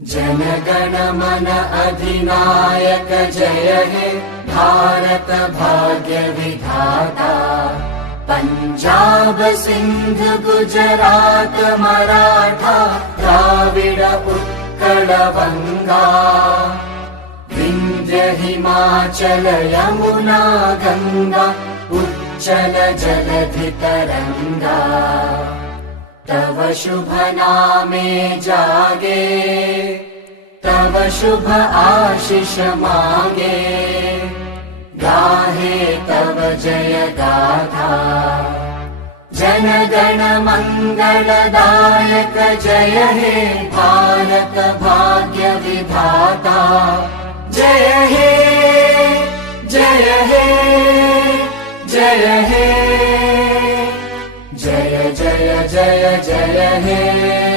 जनगण मन अधिनायक जय हे भारत भाग्य विधाता। पंजाब सिंध गुजरात मराठा द्राविड उत्कल बंगा। विंध्य हिमाचल यमुना गंगा उच्चल जलधि तरंगा। तव शुभ नामे जागे तव शुभ आशीष मांगे। गाहे तव जय गाथा जनगण मंगलदायक जय हे भारत भाग्य विधाता। जय हे जय हे जय हे जय जय जय जय हे।